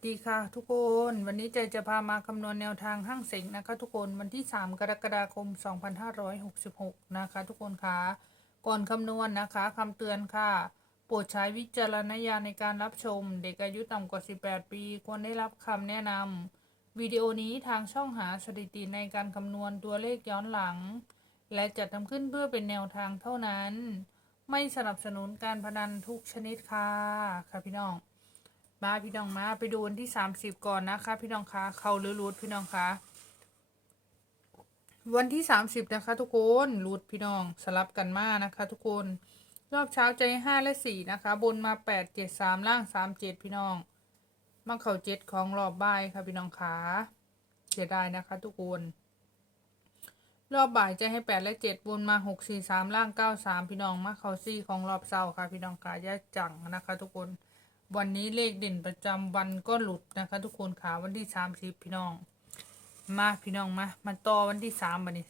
สวัสดีค่ะทุกคนวันนี้ใจจะพามาคำนวณแนวทางห้างเสงนะคะ ทุกคนวันที่ 3 กรกฎาคม 2566 นะคะ ทุกคนคะก่อนคำนวณนะคะคำเตือนค่ะ โปรดใช้วิจารณญาณในการรับชม เด็กอายุต่ำกว่า 18 ปี ควรได้รับคำแนะนำวิดีโอนี้ทางช่องหาสถิติในการคำนวณตัวเลขย้อนหลัง และจัดทำขึ้นเพื่อเป็นแนวทางเท่านั้น ไม่สนับสนุนการพนันทุกชนิดค่ะค่ะพี่น้อง มาพี่น้องมาไปดูวันที่สามสิบก่อนนะคะ พี่น้องคะเขาหรือรูดพี่น้องคะวันที่สามสิบนะคะทุกคนรูดพี่น้องสลับกันมานะคะ ทุกคนรอบเช้าใจห้าและสี่นะคะ บนมาแปดเจ็ดสามล่างสามเจ็ดพี่น้องมาเข่าเจ็ดของรอบบ่ายค่ะพี่น้องคะเสียดายนะคะ ทุกคนรอบบ่ายจะให้แปดและเจ็ดบนมาหกสี่สามล่างเก้าสามพี่น้องมาเข่าซี่ของรอบเช้าค่ะ พี่น้องคะอย่จังนะคะ ทุกคน วันนี้เลขเด่นประจำวันก็หลุดนะคะ ทุกคนค่ะวันที่สามสิบพี่น้อง มาพี่น้องมามาต่อวันที่สามวันนี้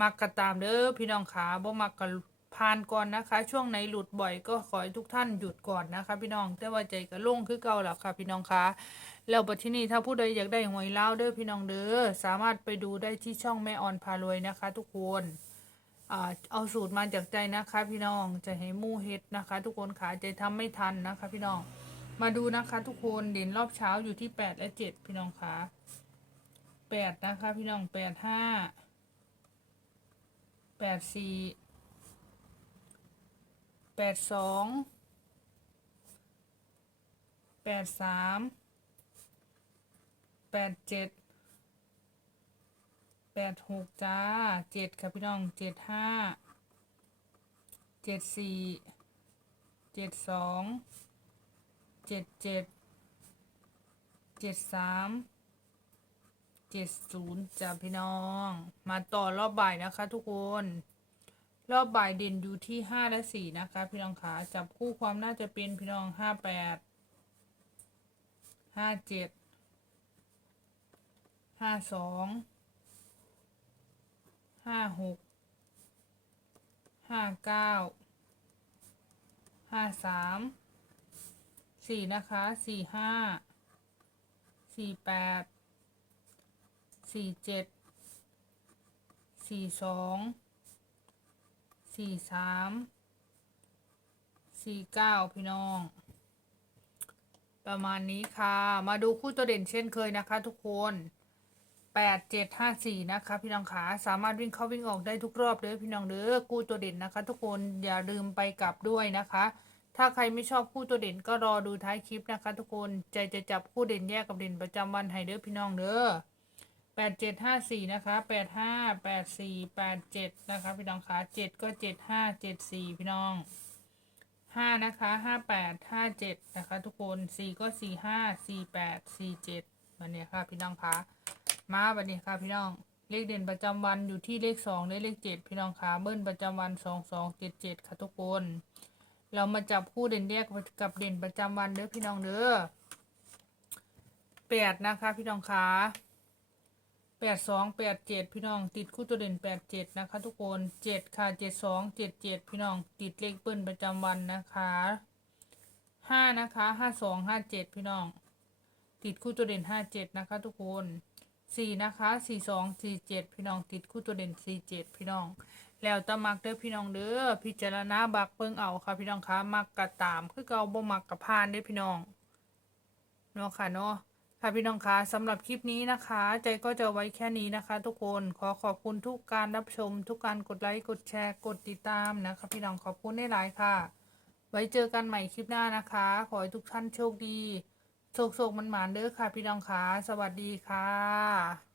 มักกระตามเด้อพี่น้องขาบ่มักกระผ่านก่อนนะคะ ช่วงไหนหลุดบ่อยก็ขอให้ทุกท่านหยุดก่อนนะคะ พี่น้องแต่ว่าใจก็โล่งคือเก่าแล้วค่ะ พี่น้องคะแล้วบัดที่นี่ถ้าผู้ใดอยากได้หวยเล้าเด้อพี่น้องเด้อสามารถไปดูได้ที่ช่องแม่ออนพารวยนะคะ ทุกคน เอาสูตรมาจากใจนะคะพี่น้องจะให้มู่เฮ็ดนะคะ ทุกคนขาใจทำไม่ทันนะคะ พี่น้องมาดูนะคะ ทุกคนเด่นรอบเช้าอยู่ที่แปดและเจ็ดพี่น้องขาแปดนะคะ พี่น้องแปดห้าแปดสี่แปดสองแปดสามแปดเจ็ด แปดหกจ้าเจ็ดค่ะพี่น้องเจ็ดห้าเจ็ดสี่เจ็ดสองเจ็ดเจ็ดเจ็ดสามเจ็ดศูนย์จ้าพี่น้อง มาต่อรอบบ่ายนะคะทุกคน รอบบ่ายเด่นอยู่ที่ห้าและสี่นะคะ พี่น้องขาจับคู่ความน่าจะเป็นพี่น้องห้าแปดห้าเจ็ดห้าสอง ห้าหกห้าเก้าห้าสามสี่นะคะสี่ห้าสี่แปดสี่เจ็ดสี่สองสี่สามสี่เก้าพี่น้อง ประมาณนี้ค่ะ มาดูคู่ตัวเด่นเช่นเคยนะคะทุกคน แปดเจ็ดห้าสี่นะคะพี่น้องขาสามารถวิ่งเข้าวิ่งออกได้ทุกรอบเลยพี่น้องเด้อกู้ตัวเด่นนะคะ ทุกคนอย่าลืมไปกลับด้วยนะคะ ถ้าใครไม่ชอบคู่ตัวเด่นก็รอดูท้ายคลิปนะคะ ทุกคนใจจะจับคู่เด่นแยกกับเด่นประจำวันให้เด้อพี่น้องเด้อแปดเจ็ดห้าสี่นะคะแปดห้าแปดสี่แปดเจ็ดนะคะ พี่น้องขาเจ็ดก็เจ็ดห้าเจ็ดสี่พี่น้องห้านะคะห้าแปดห้าเจ็ดนะคะ ทุกคนสี่ก็สี่ห้าสี่แปดสี่เจ็ดวันนี้ค่ะพี่น้องคะ มาบัดนี้ค่ะพี่น้อง เลขเด่นประจำวันอยู่ที่เลขสองและเลขเจ็ดพี่น้องขาเบิ้ลประจำวันสองสองเจ็ดเจ็ดค่ะทุกคน เรามาจับคู่เด่นแยกกับเด่นประจำวันเด้อพี่น้องเด้อแปดนะคะ พี่น้องขาแปดสองแปดเจ็ดพี่น้องติดคู่ตัวเด่นแปดเจ็ดนะคะ ทุกคนเจ็ดค่ะเจ็ดสองเจ็ดเจ็ดพี่น้องติดเลขเบิ้ลประจำวันนะคะห้านะคะห้าสองห้าเจ็ดพี่น้อง ติดคู่ตัวเด่นห้าเจ็ดนะคะ ทุกคน สี่นะคะสี่สองสี่เจ็ดพี่น้องติดคู่ตัวเด่นสี่เจ็ดพี่น้อง แล้วตะมักเด้อพี่น้องเด้อพิจารณาบักเบิ่งเอาค่ะพี่น้องคะมักกระตามคือเก่าบ่มักกระพานเด้อพี่น้องเนาะค่ะเนาะค่ะพี่น้องคะสำหรับคลิปนี้นะคะ ใจก็จะไว้แค่นี้นะคะ ทุกคนขอขอบคุณทุกการรับชม ทุกการกดไลค์กดแชร์กดติดตามนะคะพี่น้องขอบคุณได้หลายค่ะ ไว้เจอกันใหม่คลิปหน้านะคะ ขอให้ทุกท่านโชคดี โศกโศกมันหมานเด้อค่ะ พี่น้องค่ะ สวัสดีค่ะ